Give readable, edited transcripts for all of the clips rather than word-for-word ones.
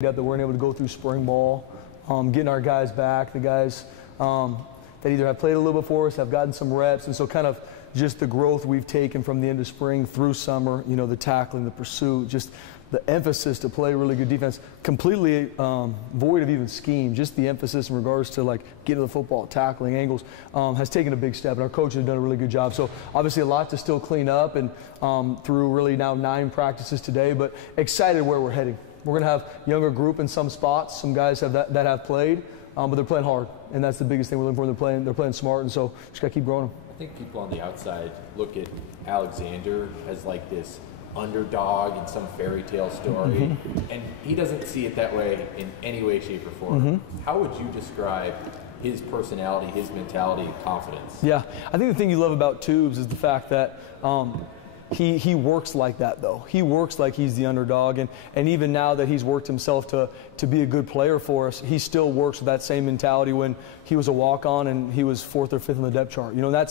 that we weren't able to go through spring ball, getting our guys back, the guys that either have played a little bit for us, have gotten some reps, and so kind of just the growth we've taken from the end of spring through summer, you know, the tackling, the pursuit, just the emphasis to play really good defense, completely void of even scheme, just the emphasis in regards to like getting to the football, tackling, angles, has taken a big step, and our coaches have done a really good job. So obviously a lot to still clean up, and through really now 9 practices today, but excited where we're heading. We're going to have younger group in some spots. Some guys have that have played, but they're playing hard, and that's the biggest thing we're looking for. They're playing smart, and so just got to keep growing them. I think people on the outside look at Alexander as like this underdog in some fairy tale story, and he doesn't see it that way in any way, shape, or form. How would you describe his personality, his mentality, confidence? Yeah, I think the thing you love about Tubes is the fact that he works like that, though. He works like he's the underdog, and even now that he's worked himself to be a good player for us, he still works with that same mentality when he was a walk-on and he was 4th or 5th on the depth chart. You know,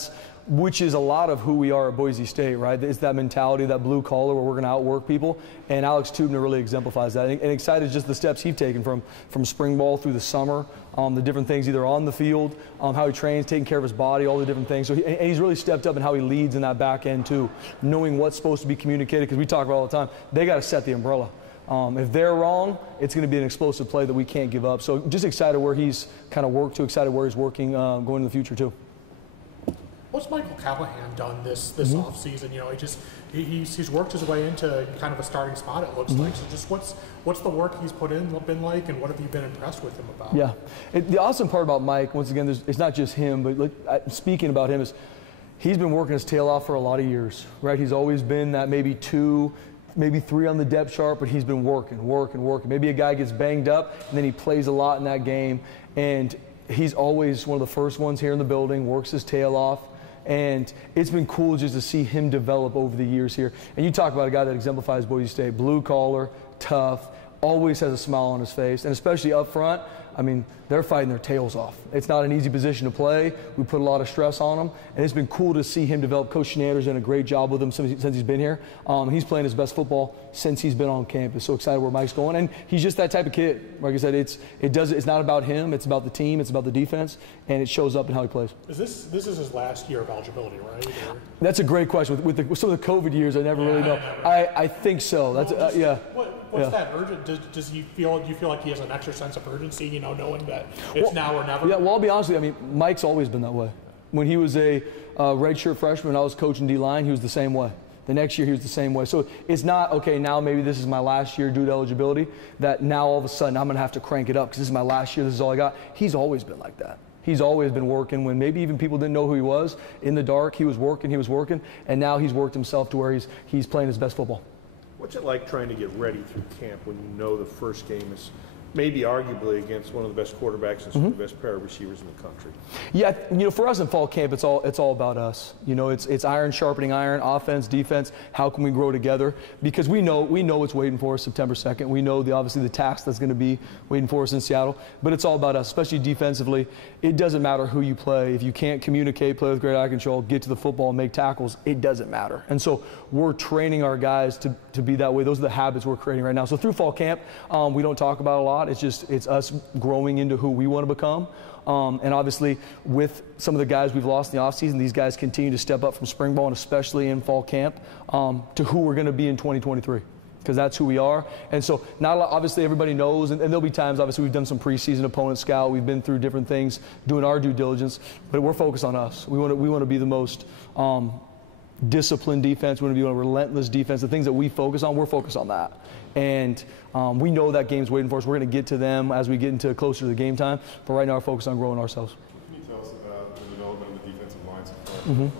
which is a lot of who we are at Boise State, right? It's that mentality, that blue collar where we're going to outwork people, and Alex Tubner really exemplifies that. And excited just the steps he's taken from spring ball through the summer, the different things either on the field, how he trains, taking care of his body, all the different things. So and he's really stepped up in how he leads in that back end too, knowing what's supposed to be communicated, because we talk about it all the time. They got to set the umbrella. If they're wrong, it's going to be an explosive play that we can't give up. So just excited where he's kind of worked to, excited where he's working going in the future too. What's Michael Callahan done this offseason? You know, he's worked his way into kind of a starting spot, it looks like. So just what's the work he's put in been like, and what have you been impressed with him about? Yeah, the awesome part about Mike, once again, it's not just him, but speaking about him, is he's been working his tail off for a lot of years, right? He's always been that maybe 2, maybe 3 on the depth chart, but he's been working. Maybe a guy gets banged up, and then he plays a lot in that game, and he's always one of the first ones here in the building, works his tail off. And it's been cool just to see him develop over the years here. And you talk about a guy that exemplifies Boise State, blue collar, tough, always has a smile on his face, and especially up front, I mean, they're fighting their tails off. It's not an easy position to play. We put a lot of stress on him, and it's been cool to see him develop. Coach Schneider's done a great job with him since he's been here. He's playing his best football since he's been on campus. So excited where Mike's going, and he's just that type of kid. Like I said, it's not about him. It's about the team. It's about the defense, and it shows up in how he plays. This is his last year of eligibility, right? Or? That's a great question. With some of the COVID years, I never really know. I think so. That's yeah. What's that urgent? Do you feel like he has an extra sense of urgency, you know, knowing that it's now or never? Yeah, well, I'll be honest with you. I mean, Mike's always been that way. When he was a redshirt freshman, I was coaching D-line, he was the same way. The next year, he was the same way. So it's not, okay, now maybe this is my last year due to eligibility, that now all of a sudden I'm going to have to crank it up because this is my last year, this is all I got. He's always been like that. He's always been working when maybe even people didn't know who he was. In the dark, he was working, and now he's worked himself to where he's playing his best football. What's it like trying to get ready through camp when you know the first game is maybe arguably against one of the best quarterbacks and some of the best pair of receivers in the country? Yeah, you know, for us in fall camp, it's all about us. You know, it's iron sharpening iron, offense, defense. How can we grow together? Because we know what's waiting for us September 2nd. We know obviously the task that's going to be waiting for us in Seattle. But it's all about us, especially defensively. It doesn't matter who you play. If you can't communicate, play with great eye control, get to the football, and make tackles, it doesn't matter. And so we're training our guys to be that way. Those are the habits we're creating right now. So through fall camp, we don't talk about it a lot. It's us growing into who we want to become. And obviously, with some of the guys we've lost in the offseason, these guys continue to step up from spring ball and especially in fall camp to who we're going to be in 2023. Because that's who we are. And so not a lot, obviously everybody knows, and there'll be times, obviously we've done some preseason opponent scout, we've been through different things, doing our due diligence, but we're focused on us. We want to be the most disciplined defense. We want to be a relentless defense. The things that we focus on, we're focused on that. And we know that game's waiting for us. We're going to get to them as we get into closer to the game time. But right now, we're focused on growing ourselves. Can you tell us about the development of the defensive line so far?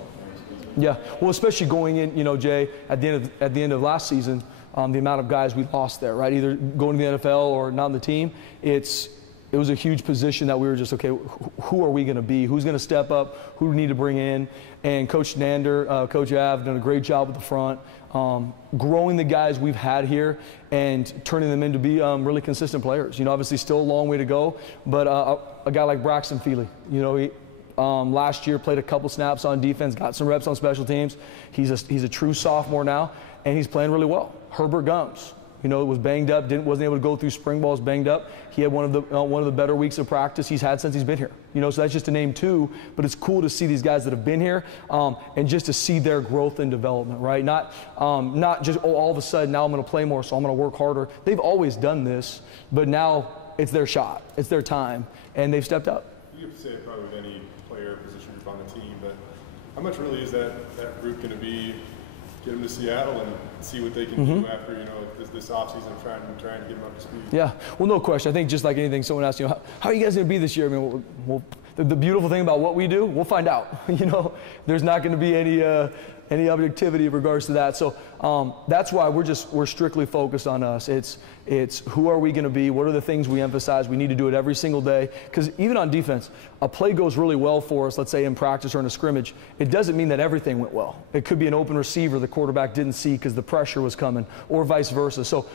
Yeah, well, especially going in, you know, Jay, at the end of last season, the amount of guys we lost there, right? Either going to the NFL or not on the team. It was a huge position that we were just, okay, who are we going to be? Who's going to step up? Who do we need to bring in? And Coach Nander, Coach Av, done a great job at the front, growing the guys we've had here and turning them into be really consistent players. You know, obviously still a long way to go, but a guy like Braxton Feely, you know, he last year played a couple snaps on defense, got some reps on special teams. He's a true sophomore now, and he's playing really well. Herbert Gums, You know, was banged up, wasn't able to go through spring balls, banged up. He had one of the better weeks of practice he's had since he's been here. You know, so that's just to name two. But it's cool to see these guys that have been here and just to see their growth and development, right? Not just all of a sudden now I'm going to play more, so I'm going to work harder. They've always done this, but now it's their shot, it's their time, and they've stepped up. You could say probably with any player position group on the team, but how much really is that group going to be? Get them to Seattle and see what they can do after, you know, this offseason of trying to get them up to speed. Yeah, well, no question. I think just like anything, someone asks, you know, how are you guys going to be this year? I mean, the beautiful thing about what we do, we'll find out. You know, there's not going to be any objectivity in regards to that. So that's why we're strictly focused on us. It's who are we going to be? What are the things we emphasize? We need to do it every single day. Because even on defense, a play goes really well for us, let's say in practice or in a scrimmage. It doesn't mean that everything went well. It could be an open receiver the quarterback didn't see because the pressure was coming, or vice versa. So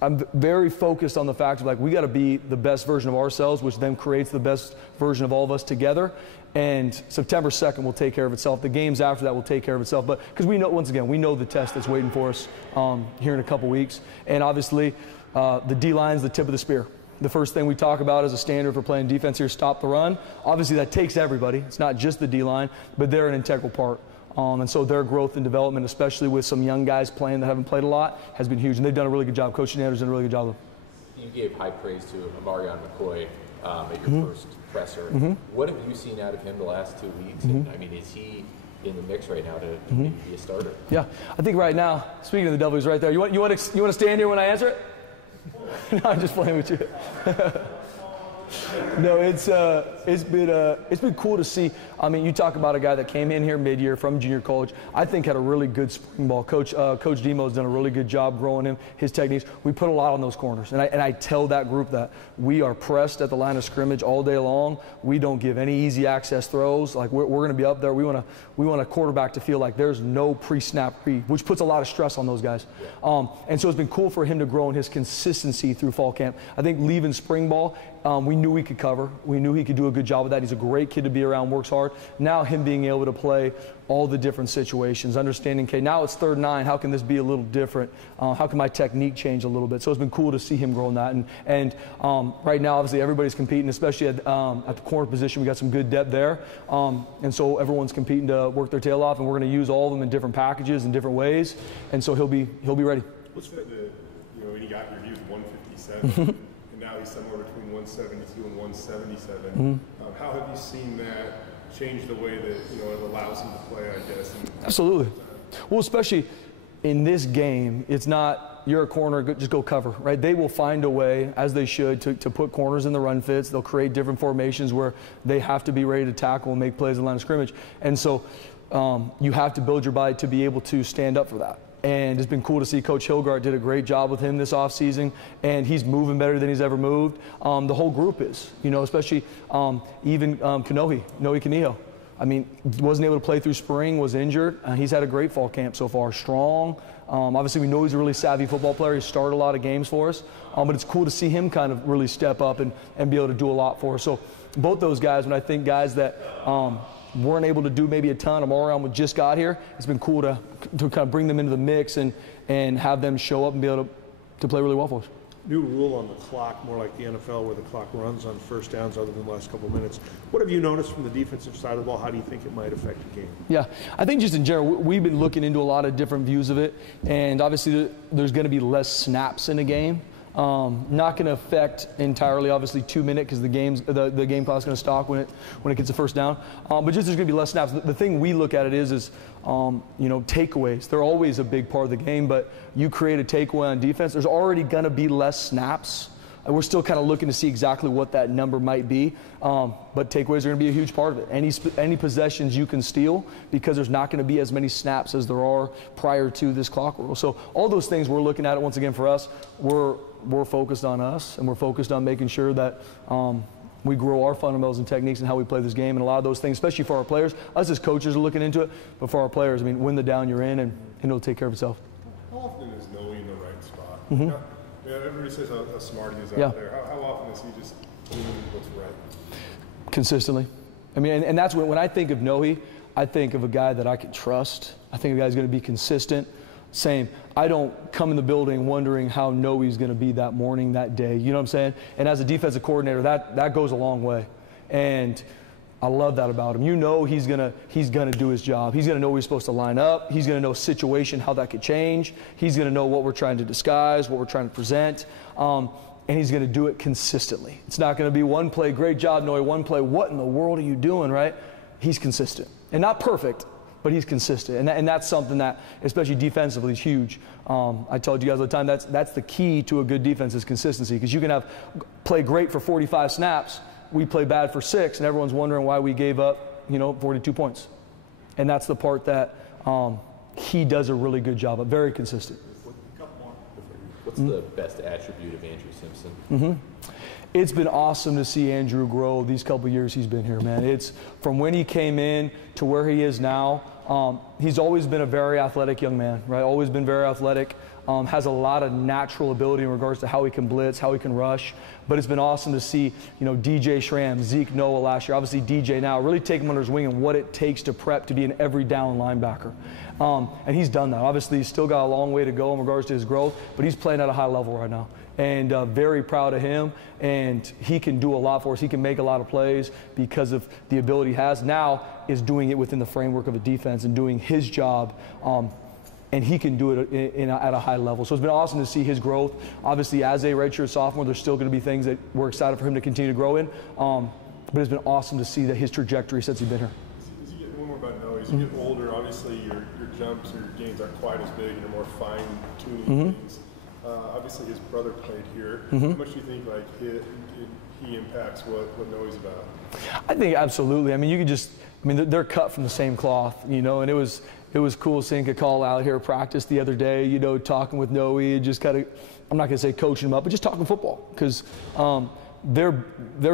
I'm very focused on the fact of, like, we got to be the best version of ourselves, which then creates the best version of all of us together. And September 2nd will take care of itself. The games after that will take care of itself. But because we know, once again, we know the test that's waiting for us here in a couple weeks. And obviously, the D-line is the tip of the spear. The first thing we talk about as a standard for playing defense here is stop the run. Obviously, that takes everybody. It's not just the D-line, but they're an integral part. And so their growth and development, especially with some young guys playing that haven't played a lot, has been huge. And they've done a really good job. Coach Shenandoah's done a really good job of it. You gave high praise to Amarion McCoy at your first presser. What have you seen out of him the last 2 weeks? And, I mean, is he in the mix right now to maybe be a starter? Yeah, I think right now, speaking of the Devils right there, you want to stand here when I answer it? No, I'm just playing with you. No, it's been cool to see. I mean, you talk about a guy that came in here mid-year from junior college. I think had a really good spring ball. Coach Demo has done a really good job growing him, his techniques. We put a lot on those corners, and I tell that group that we are pressed at the line of scrimmage all day long. We don't give any easy access throws. Like, we're going to be up there. We want a quarterback to feel like there's no pre-snap read, which puts a lot of stress on those guys. And so it's been cool for him to grow in his consistency through fall camp. I think leaving spring ball, we knew he could cover. We knew he could do a good job of that. He's a great kid to be around, works hard. Now him being able to play all the different situations, understanding, okay, now it's 3rd and 9. How can this be a little different? How can my technique change a little bit? So it's been cool to see him grow in that. And right now, obviously, everybody's competing, especially at the corner position. We got some good depth there. And so everyone's competing to work their tail off, and we're going to use all of them in different packages in different ways. And so he'll be ready. What's when he got here, he was 157. Now he's somewhere between 172 and 177. How have you seen that change the way that it allows him to play, I guess? Absolutely. Well, especially in this game, it's not you're a corner, just go cover, right? They will find a way, as they should, to put corners in the run fits. They'll create different formations where they have to be ready to tackle and make plays in the line of scrimmage. And so you have to build your body to be able to stand up for that. And it's been cool to see Coach Hilgart did a great job with him this offseason, and he's moving better than he's ever moved. The whole group is, especially even Noe Kaniho. I mean, wasn't able to play through spring, was injured. He's had a great fall camp so far, strong. Obviously, we know he's a really savvy football player. He's started a lot of games for us, but it's cool to see him kind of really step up and be able to do a lot for us. So both those guys, when I think guys that weren't able to do maybe a ton. Amarion just got here. It's been cool to kind of bring them into the mix and have them show up and be able to play really well for us. New rule on the clock, more like the NFL where the clock runs on first downs other than the last couple of minutes. What have you noticed from the defensive side of the ball? How do you think it might affect the game? Yeah, I think just in general, we've been looking into a lot of different views of it, and obviously there's going to be less snaps in a game. Not going to affect entirely, obviously, 2 minute because the game clock is going to stop when it gets a first down. But just there's going to be less snaps. The thing we look at it is takeaways. They're always a big part of the game, but you create a takeaway on defense, there's already going to be less snaps. And we're still kind of looking to see exactly what that number might be. But takeaways are going to be a huge part of it. Any possessions you can steal because there's not going to be as many snaps as there are prior to this clock rule. So all those things we're looking at it once again for us. We're focused on us, and we're focused on making sure that we grow our fundamentals and techniques and how we play this game. And a lot of those things, especially for our players, us as coaches are looking into it, but for our players, I mean, win the down you're in, and it'll take care of itself. How often is Noe in the right spot? Everybody says how smart he is out there. How often is he just doing what's right? Consistently. I mean, and that's when I think of Noe, I think of a guy that I can trust. I think a guy who's going to be consistent. Same. I don't come in the building wondering how Noe's going to be that morning, that day. You know what I'm saying? And as a defensive coordinator, that goes a long way. And I love that about him. You know he's gonna do his job. He's gonna know where he's supposed to line up. He's gonna know situation, how that could change. He's gonna know what we're trying to disguise, what we're trying to present. And he's gonna do it consistently. It's not gonna be one play, great job, Noe, one play, what in the world are you doing, right? He's consistent. And not perfect, but he's consistent. And that's something that, especially defensively, is huge. I told you guys all the time, that's the key to a good defense is consistency. Because you can play great for 45 snaps, we play bad for 6, and everyone's wondering why we gave up, 42 points. And that's the part that he does a really good job of, very consistent. What's the best attribute of Andrew Simpson? It's been awesome to see Andrew grow these couple years he's been here, man. It's from when he came in to where he is now. He's always been a very athletic young man, right? Always been very athletic. Has a lot of natural ability in regards to how he can blitz, how he can rush. But it's been awesome to see, DJ Schramm, Zeke Noah last year, obviously DJ now, really take him under his wing and what it takes to prep to be an every down linebacker. And he's done that. Obviously, he's still got a long way to go in regards to his growth, but he's playing at a high level right now. And very proud of him, and he can do a lot for us. He can make a lot of plays because of the ability he has. Now is doing it within the framework of a defense and doing his job, and he can do it at a high level. So it's been awesome to see his growth. Obviously, as a redshirt sophomore, there's still going to be things that we're excited for him to continue to grow in, but it's been awesome to see that his trajectory since he's been here. As you get one more about Noe, as you get older, obviously your jumps or your gains aren't quite as big and you're more fine-tuning things. Obviously, his brother played here. How much do you think he impacts what Noe's about? I think absolutely. I mean, they're cut from the same cloth, and it was cool seeing Kakal out here practice the other day, talking with Noe, and just kind of, I'm not going to say coaching him up, but just talking football, because they're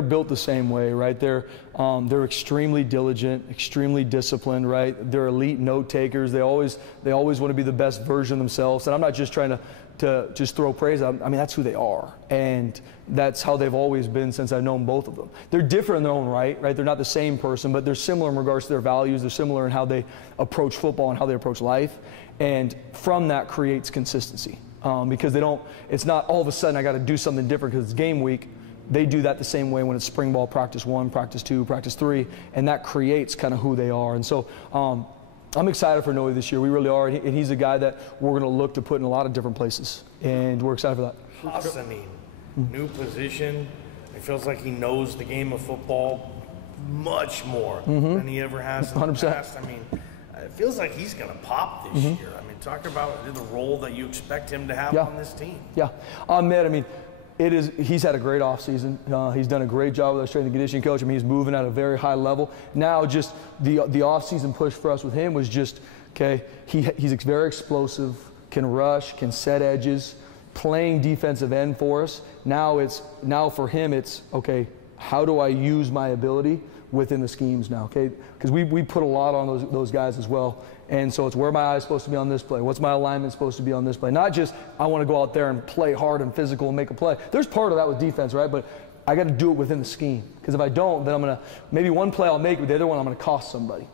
built the same way, right? They're extremely diligent, extremely disciplined, right? They're elite note takers. They always want to be the best version of themselves. And I'm not just trying to just throw praise out. I mean, that's who they are. And that's how they've always been since I've known both of them. They're different in their own right? They're not the same person, but they're similar in regards to their values. They're similar in how they approach football and how they approach life. And from that creates consistency. Because it's not all of a sudden I got to do something different because it's game week. They do that the same way when it's spring ball, practice 1, practice 2, practice 3, and that creates kind of who they are. And so I'm excited for Noe this year. We really are, and he's a guy that we're going to look to put in a lot of different places, and we're excited for that. Plus, new position. It feels like he knows the game of football much more than he ever has in 100%. the past. It feels like he's going to pop this year. Talk about the role that you expect him to have on this team. Yeah, Ahmed, he's had a great offseason. He's done a great job with our strength and conditioning coach. He's moving at a very high level. Now just the offseason push for us with him was just, he's very explosive, can rush, can set edges, playing defensive end for us. Now for him it's, how do I use my ability within the schemes now, Because we put a lot on those guys as well. And so it's where my eye is supposed to be on this play. What's my alignment supposed to be on this play? Not just I want to go out there and play hard and physical and make a play. There's part of that with defense, right? But I got to do it within the scheme. Because if I don't, then I'm going to, maybe one play I'll make, but the other one I'm going to cost somebody.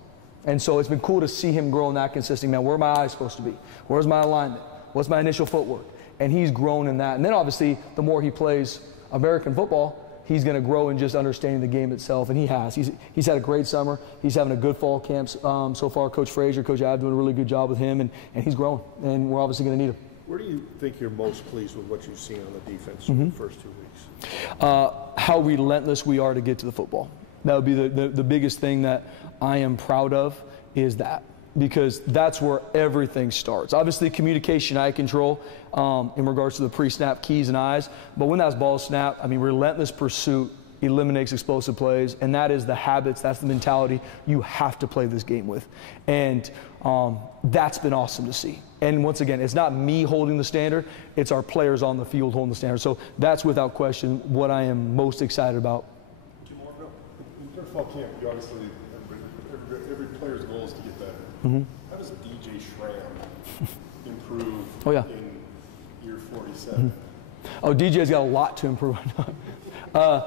And so it's been cool to see him grow in that consistency. Man, where are my eyes supposed to be? Where's my alignment? What's my initial footwork? And he's grown in that. And then obviously, the more he plays American football, he's going to grow in just understanding the game itself, and he has. He's had a great summer. He's having a good fall camp so far. Coach Frazier, Coach Ab doing a really good job with him, and he's growing, and we're obviously going to need him. Where do you think you're most pleased with what you've seen on the defense in the first 2 weeks? How relentless we are to get to the football. That would be the biggest thing that I am proud of is that. Because that's where everything starts. Obviously, communication, eye control in regards to the pre-snap keys and eyes. But when that's ball snap, relentless pursuit eliminates explosive plays. And that is the habits, that's the mentality you have to play this game with. And that's been awesome to see. And once again, it's not me holding the standard. It's our players on the field holding the standard. So that's without question what I am most excited about. In terms of fall camp, you obviously, every player's goal is to get better. How does DJ Schramm improve in year 47? DJ's got a lot to improve on.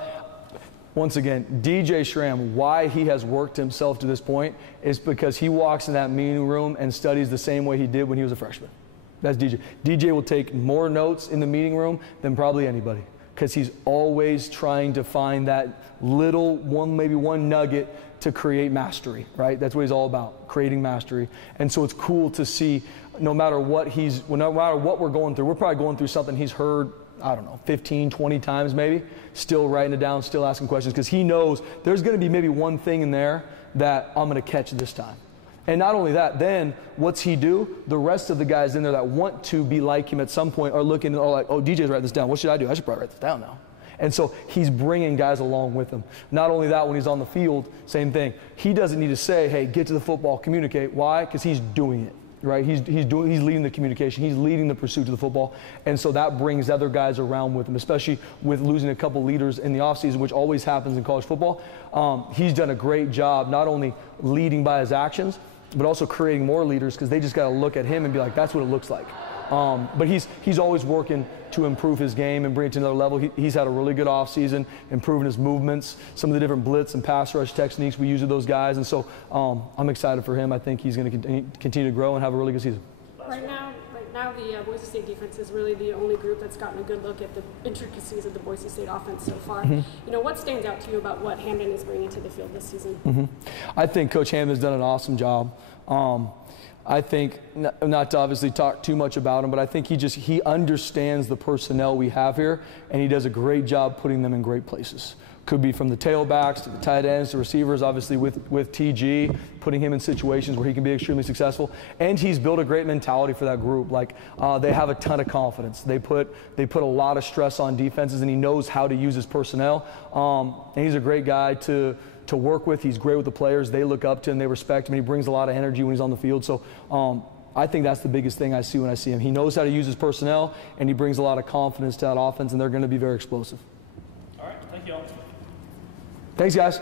Once again, DJ Schramm, why he has worked himself to this point is because he walks in that meeting room and studies the same way he did when he was a freshman. That's DJ. DJ will take more notes in the meeting room than probably anybody, because he's always trying to find that little one, maybe one nugget to create mastery, right? That's what he's all about, creating mastery. And so it's cool to see, no matter what we're going through, we're probably going through something he's heard, I don't know, 15, 20 times maybe, still writing it down, still asking questions, because he knows there's going to be maybe one thing in there that I'm going to catch this time. And not only that, then what's he do? The rest of the guys in there that want to be like him at some point are looking, like, oh, DJ's writing this down. What should I do? I should probably write this down now. And so he's bringing guys along with him. Not only that, when he's on the field, same thing. He doesn't need to say, hey, get to the football, communicate. Why? Because he's doing it, right? He's leading the communication. He's leading the pursuit to the football. And so that brings other guys around with him, especially with losing a couple leaders in the offseason, which always happens in college football. He's done a great job not only leading by his actions, but also creating more leaders, because they just got to look at him and be like, that's what it looks like. But he's always working to improve his game and bring it to another level. He's had a really good offseason, improving his movements, some of the different blitz and pass rush techniques we use with those guys. And so I'm excited for him. I think he's going to continue to grow and have a really good season. Right now, the Boise State defense is really the only group that's gotten a good look at the intricacies of the Boise State offense so far. You know, what stands out to you about what Hamden is bringing to the field this season? I think Coach Hamden's done an awesome job. I think, not to obviously talk too much about him, but I think he understands the personnel we have here, and he does a great job putting them in great places. Could be from the tailbacks to the tight ends to receivers, obviously with TG, putting him in situations where he can be extremely successful. And he's built a great mentality for that group. Like, they have a ton of confidence. They put a lot of stress on defenses, and he knows how to use his personnel. And he's a great guy to work with. He's great with the players. They look up to him. They respect him. He brings a lot of energy when he's on the field. So I think that's the biggest thing I see when I see him. He knows how to use his personnel, and he brings a lot of confidence to that offense, and they're going to be very explosive. All right. Thank you all. Thanks, guys.